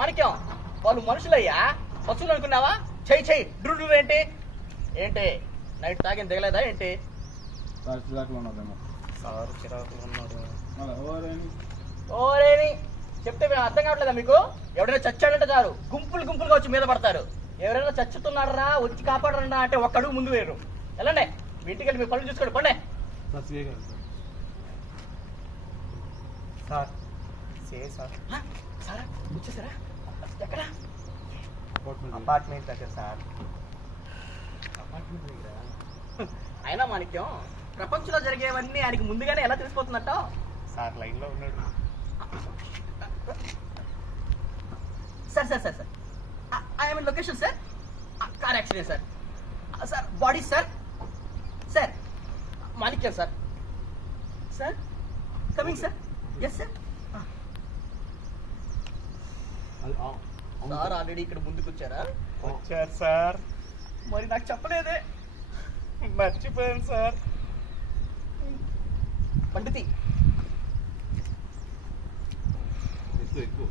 మాణిక్యం, వాళ్ళు మనుషులయ్యా, పశువులు అనుకున్నావా? చెయ్యి డ్రూ ఏంటి ఏంటి నైట్ తాగిన దిగలేదా ఏంటి? సార్ చిరాకులు ఉన్నదేమో. సార్ చిరాకులు ఉన్నారు. ఓరేని చెప్తే మేము అర్థం కావట్లేదా మీకు? ఎవరైనా చచ్చాడంటే చాలు గుంపులుగా వచ్చి మీద పడతారు. ఎవరైనా చచ్చుతున్నారా వచ్చి కాపాడరా అంటే ఒక్క అడుగు ముందు వేరు. వెళ్ళండి, మీ ఇంటికి వెళ్ళి మీ పనులు చూసుకోండి. పండే సార్ సార్ సారా వచ్చేసారా? ఎక్కడ? అపార్ట్మెంట్ దగ్గర సార్. అపార్ట్మెంట్ దగ్గర. అయినా మాణిక్యం, ప్రపంచంలో జరిగేవన్నీ ఆయనకి ముందుగానే ఎలా తెలిసిపోతున్నట్ట? సార్ లైన్లో ఉన్నాడు. Sir I'm in location sir. Car accident sir. Sir body sir. Sir Manikyam sir. Sir coming sir. Yes sir. Sir already ఇక్కడ ముందుకు వచ్చారా? వచ్చారు సార్. మరి నాకు చెప్పలేదే. మర్చిపోయాను సార్. పండితి ఎక్కువ